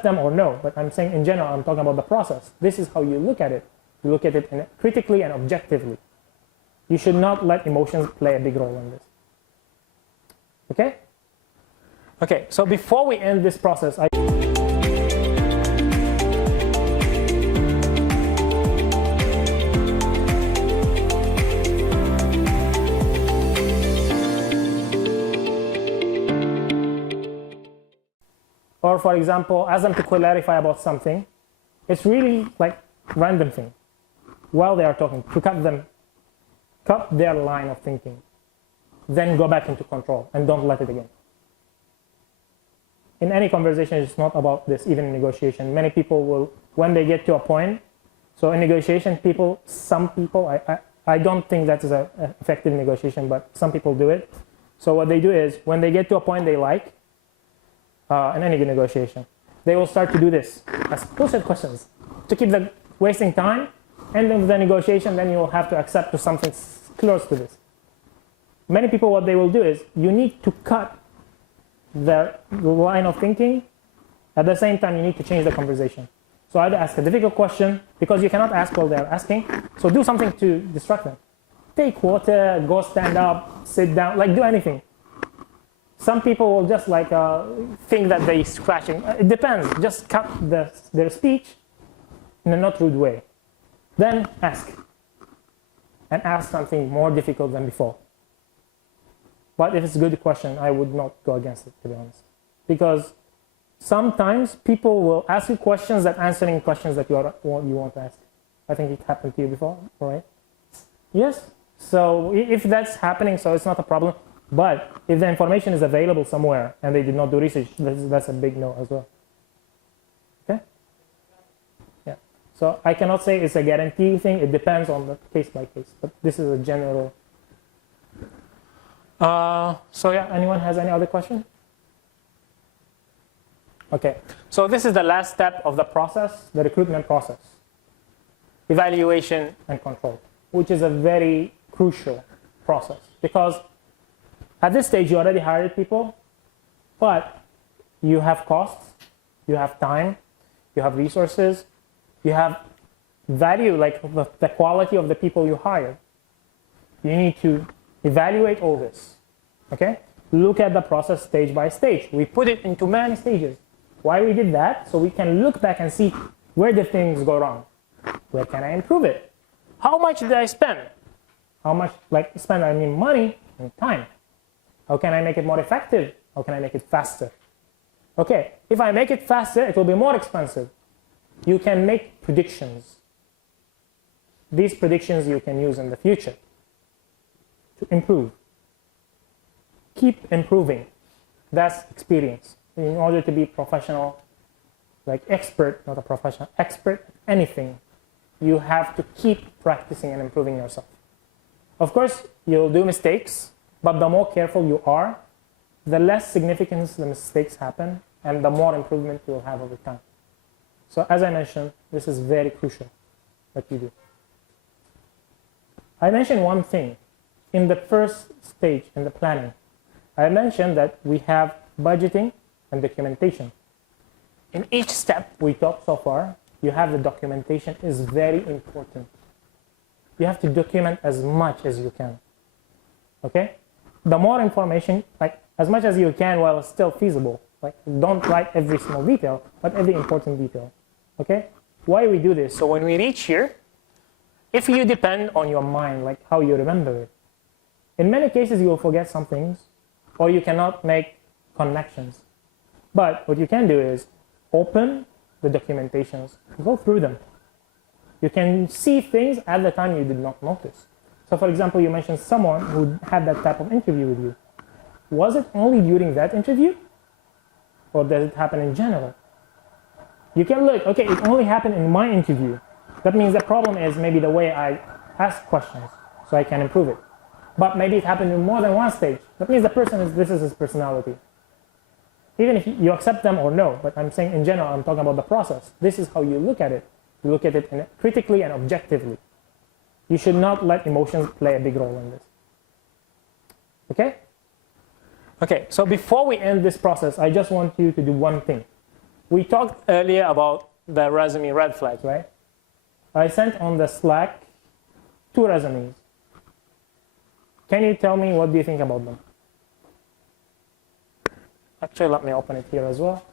accept them or no, but I'm saying in general, I'm talking about the process. This is how you look at it. You look at it critically and objectively. You should not let emotions play a big role in this. Okay? Okay, so before we end this process, or for example, ask them to clarify about something. It's really like random thing. While they are talking, to cut their line of thinking. Then go back into control and don't let it again. In any conversation, it's not about this, even in negotiation. Many people will, when they get to a point, so in negotiation, some people, I don't think that is an effective negotiation, but some people do it. So what they do is, when they get to a point they like, in any negotiation, they will start to do this, ask bullshit questions, to keep wasting time, end of the negotiation, then you will have to accept to something close to this. Many people, what they will do is, you need to cut the line of thinking. At the same time, you need to change the conversation. So either ask a difficult question, because you cannot ask while they're asking, so do something to distract them. Take water, go stand up, sit down, like do anything. Some people will just like think that they're scratching. It depends, just cut their speech in a not rude way. Then ask. And ask something more difficult than before. But if it's a good question, I would not go against it, to be honest. Because sometimes people will ask you questions that answering questions that you want to ask. I think it happened to you before, right? Yes? So if that's happening, so it's not a problem. But if the information is available somewhere and they did not do research, that's a big no as well. Okay? Yeah. So I cannot say it's a guarantee thing. It depends on the case by case. But this is a general. So yeah, anyone has any other question? Okay. So this is the last step of the process, the recruitment process. Evaluation and control, which is a very crucial process, because at this stage you already hired people, but you have costs, you have time, you have resources, you have value, like the quality of the people you hire. You need to evaluate all this, okay? Look at the process stage by stage. We put it into many stages. Why we did that? So we can look back and see where did things go wrong? Where can I improve it? How much did I spend? How much, like spend, I mean money and time. How can I make it more effective? How can I make it faster? Okay, if I make it faster, it will be more expensive. You can make predictions. These predictions you can use in the future to improve. Keep improving. That's experience. In order to be professional, like expert, not a professional, expert at anything, you have to keep practicing and improving yourself. Of course, you'll do mistakes, but the more careful you are, the less significance the mistakes happen, and the more improvement you will have over time. So as I mentioned, this is very crucial that you do. I mentioned one thing. In the first stage, in the planning, I mentioned that we have budgeting and documentation. In each step we talked so far, you have the documentation is very important. You have to document as much as you can. Okay? The more information, like as much as you can while it's still feasible. Like don't write every small detail, but every important detail. Okay? Why we do this? So when we reach here, if you depend on your mind, like how you remember it, in many cases you will forget some things, or you cannot make connections. But what you can do is open the documentations, go through them. You can see things at the time you did not notice. So for example, you mentioned someone who had that type of interview with you. Was it only during that interview? Or does it happen in general? You can look, okay, it only happened in my interview. That means the problem is maybe the way I ask questions, so I can improve it. But maybe it happened in more than one stage. That means the person this is his personality. Even if you accept them or no, but I'm saying in general, I'm talking about the process. This is how you look at it. You look at it critically and objectively. You should not let emotions play a big role in this. Okay? Okay, so before we end this process, I just want you to do one thing. we talked earlier about the resume red flag, right? I sent on the Slack 2 resumes. Can you tell me what do you think about them? Actually, let me open it here as well.